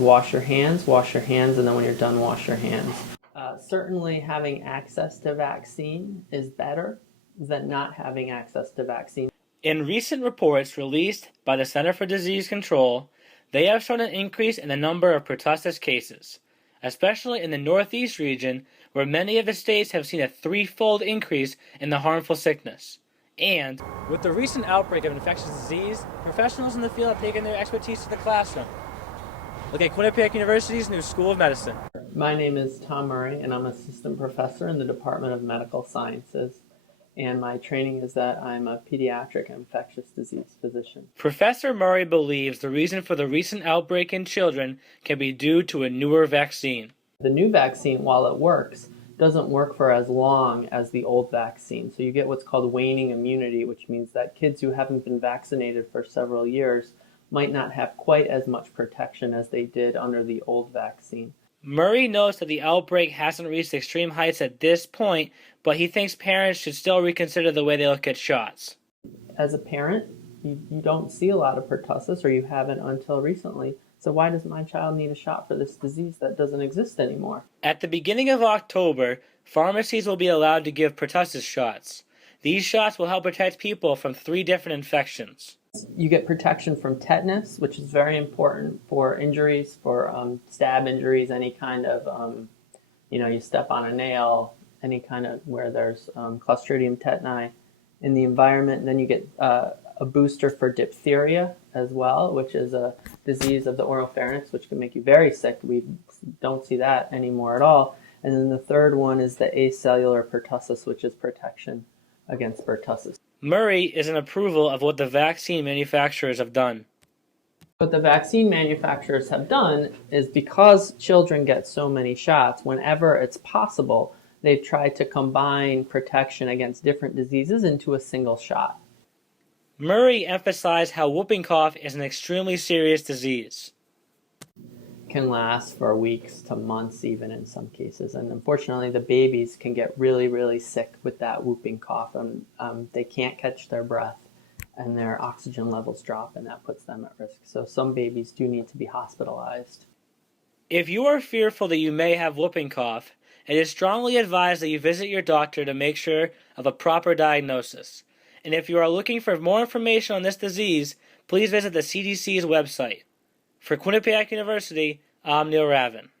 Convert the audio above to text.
Wash your hands, and then when you're done, wash your hands. Certainly having access to vaccine is better than not having access to vaccine. In recent reports released by the Center for Disease Control, they have shown an increase in the number of pertussis cases, especially in the Northeast region, where many of the states have seen a threefold increase in the harmful sickness. And with the recent outbreak of infectious disease, professionals in the field have taken their expertise to the classroom. Look at Quinnipiac University's new School of Medicine. My name is Tom Murray, and I'm assistant professor in the Department of Medical Sciences. And my training is that I'm a pediatric infectious disease physician. Professor Murray believes the reason for the recent outbreak in children can be due to a newer vaccine. The new vaccine, while it works, doesn't work for as long as the old vaccine. So you get what's called waning immunity, which means that kids who haven't been vaccinated for several years might not have quite as much protection as they did under the old vaccine. Murray notes that the outbreak hasn't reached extreme heights at this point, but he thinks parents should still reconsider the way they look at shots. As a parent, you don't see a lot of pertussis, or you haven't until recently. So why does my child need a shot for this disease that doesn't exist anymore? At the beginning of October, pharmacies will be allowed to give pertussis shots. These shots will help protect people from 3 different infections. You get protection from tetanus, which is very important for injuries, for stab injuries, any kind of, you step on a nail, any kind of where there's Clostridium tetani in the environment. And then you get a booster for diphtheria as well, which is a disease of the oropharynx, which can make you very sick. We don't see that anymore at all. And then the third one is the acellular pertussis, which is protection against pertussis. Murray is in approval of what the vaccine manufacturers have done. What the vaccine manufacturers have done is, because children get so many shots, whenever it's possible, they've tried to combine protection against different diseases into a single shot. Murray emphasized how whooping cough is an extremely serious disease. Can last for weeks to months even in some cases, and unfortunately the babies can get really, really sick with that whooping cough, and they can't catch their breath and their oxygen levels drop, and that puts them at risk. So some babies do need to be hospitalized. If you are fearful that you may have whooping cough, it is strongly advised that you visit your doctor to make sure of a proper diagnosis. And if you are looking for more information on this disease, please visit the CDC's website. For Quinnipiac University, I'm Neil Ravin.